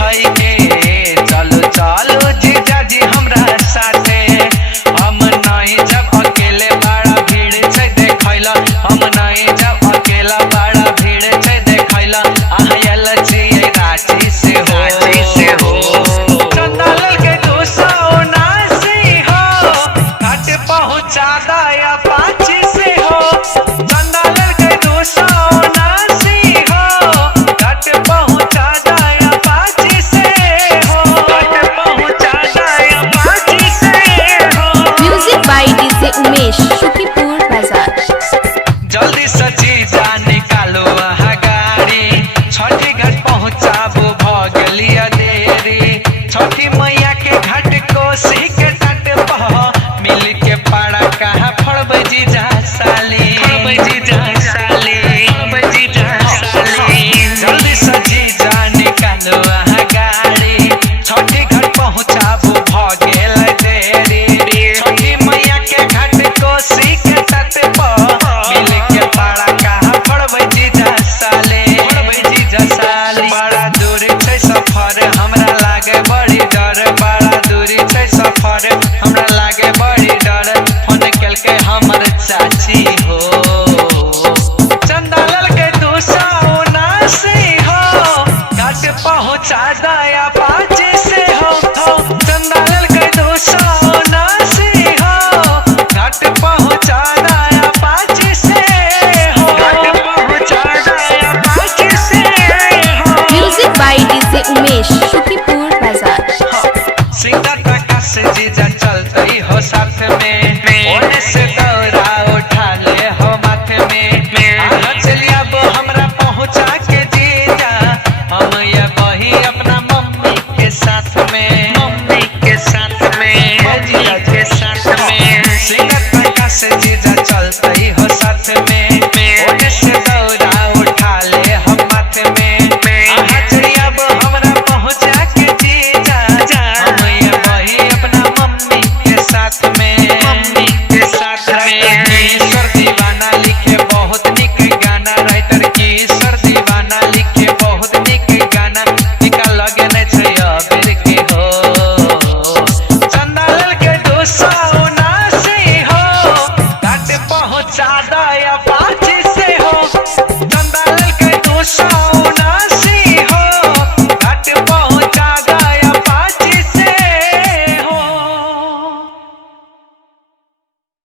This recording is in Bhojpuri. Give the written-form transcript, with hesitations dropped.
धई के चलो चलो जीजा जी हमरा साथे हम नहीं जब अकेले बड़ा भीड़ छै देखैला हम नहीं जब अकेला बड़ा भीड़ छै देखैला आयल छियै रांची से हो चंदालाल के 279 हो घाट पहुंचा दया पाछी से हो चंदालाल के 279 हो घाट पहुंचा दया पाछी से हो घाट पहुंचा दया पाछी से हो। Music by DJ Umesh Shukipur Bazar. जल्दी से जीजा निकालो वहाँ गाड़ी छठी घाट पहुँचाबो भगलिया देरी छठी मैया के घाट कोसी के तट पर मिल के पाड़ा कहाँ फड़बै जीजा साली जल्दी से जीजा निकालो वहाँ गाड़ी छठी घाट पहुँचाबो भगल देरी छठी मैया के घाट कोसी के तट पर मिल के पाड़ा कहाँ फड़बै जीजा साली बड़ा दूर छै सफर हमरा लागे बड़ी डर बड़ा दूरी छै सफर हमरा लागे बड़ी डर फोन केलकै हमर चाची हो चंदालाल के 279 हो घाट पहुंचा दया पाछी